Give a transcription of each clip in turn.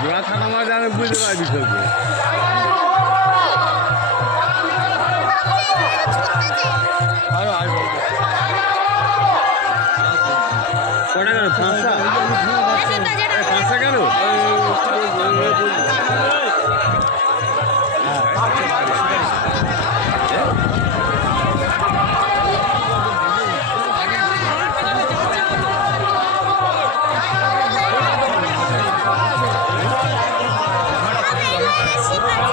ঘোড়া থাকা মাছ আমি বুঝতে পারবি কটা গেল? 5টা? 5টা গেল?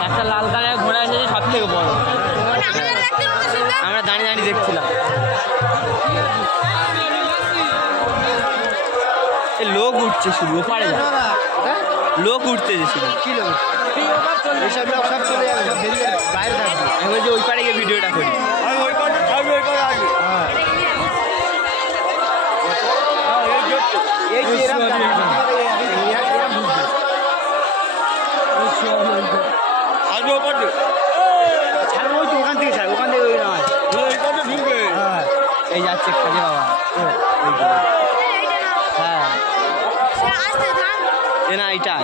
একটা লাল কালারের ঘোড়া এসেছে সব থেকে বড়। আমরা দাঁড়িয়ে দাঁড়িয়ে দেখছিলাম। লোক উঠছে শুধু ওপারে লোক উঠতেছে শুধু। কি লোক? এইসব লোক সব চলে যাবে, সব বেরিয়ে বাইরে থাকবে। আমি বলছি ওই পারে গিয়ে ভিডিওটা করি। ওখান থেকে ছাড়, ওখান থেকে ওই নয়, এই যাচ্ছে খাজে বাবা। হ্যাঁ এ না এইটাই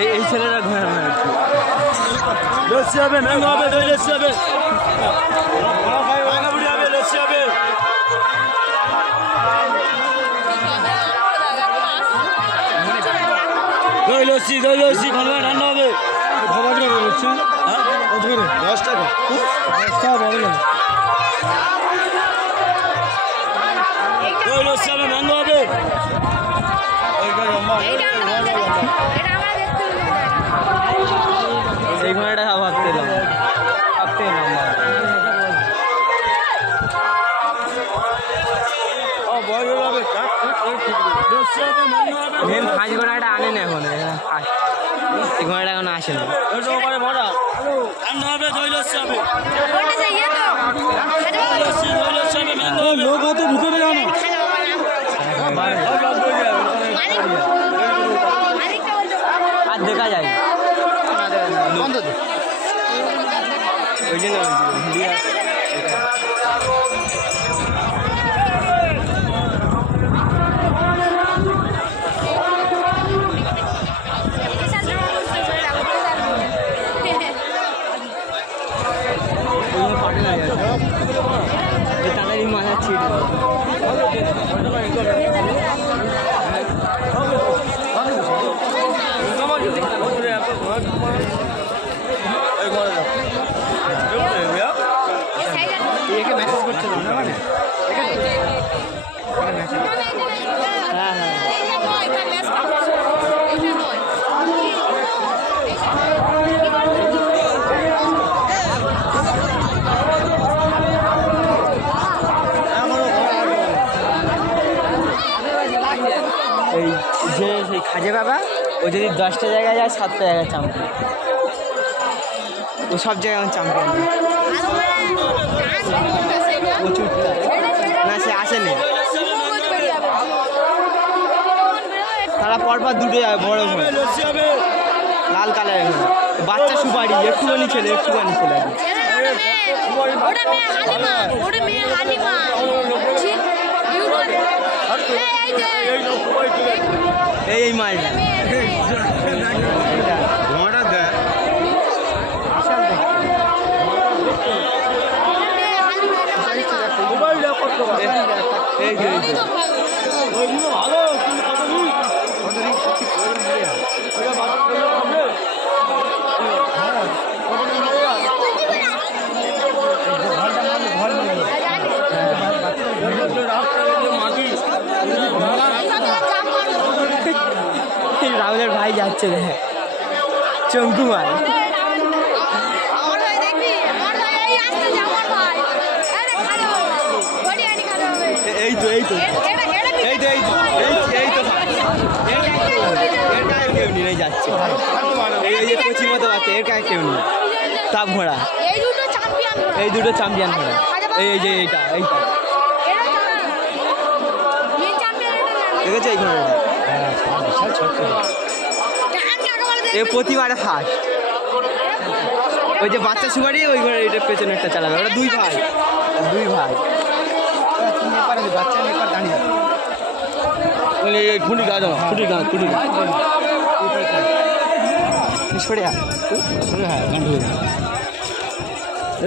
এই ছেলেরা ঘোরা লস্যি হবে, ম্যাঙ্গো হবে, দই লস্যি হবে, লস্যি হবে। দই লস্যি ঠান্ডা হবে। 10 টাকা দই লস্যি হবে, ম্যাঙ্গো হবে। এই ঘোড়াটা ভাবতে এলাম মেন ফাঁস ঘোড়াটা আনে না এখন, এই ঘোড়াটা এখন আসে না। লোক হয়তো ভিতরে যাবে আর দেখা যায় ওই জন্য তাড়াতাড়ি মাথা ছিট মেসেজ করছিলাম না মানে হ্যাঁ হ্যাঁ এই যে সেই খাজে বাবা ও যদি 10টা জায়গায় যায় 7টা জায়গায় চ্যাম্পিয়ন, ও সব জায়গায় চ্যাম্পিয়ন। না সে আসেনি, তারা পরপর দুটো যাবে বড় ঘোড়া লাল কালারের ঘোড়া, বাচ্চা সুপারি একটুখানি ছেলে এই মালটা ঘোড়াটা দেয় ভালো যাচ্ছে চঙ্কু মাল এই তো এই তো এই তো এই তো এই তো এর গায়ে কেউ নেই যাচ্ছে এই যে কচি মতো আছে এর গায়ে কেউ নেই তাপ ঘোড়া এই দুটো চ্যাম্পিয়ন ঘোড়া এই যে এইটা এইটা দেখেছো এই ঘোড়াটা এ প্রতিবারে ফার্স্ট ওই যে বাচ্চা সুপারি ওই ঘোড়া এটা পেছনে একটা চালাবে ওরা দুই ভাই বাচ্চা নেপার দাঁড়িয়ে খুঁটি গাছ খুঁটি গাছ সরে হ্যাঁ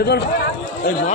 গান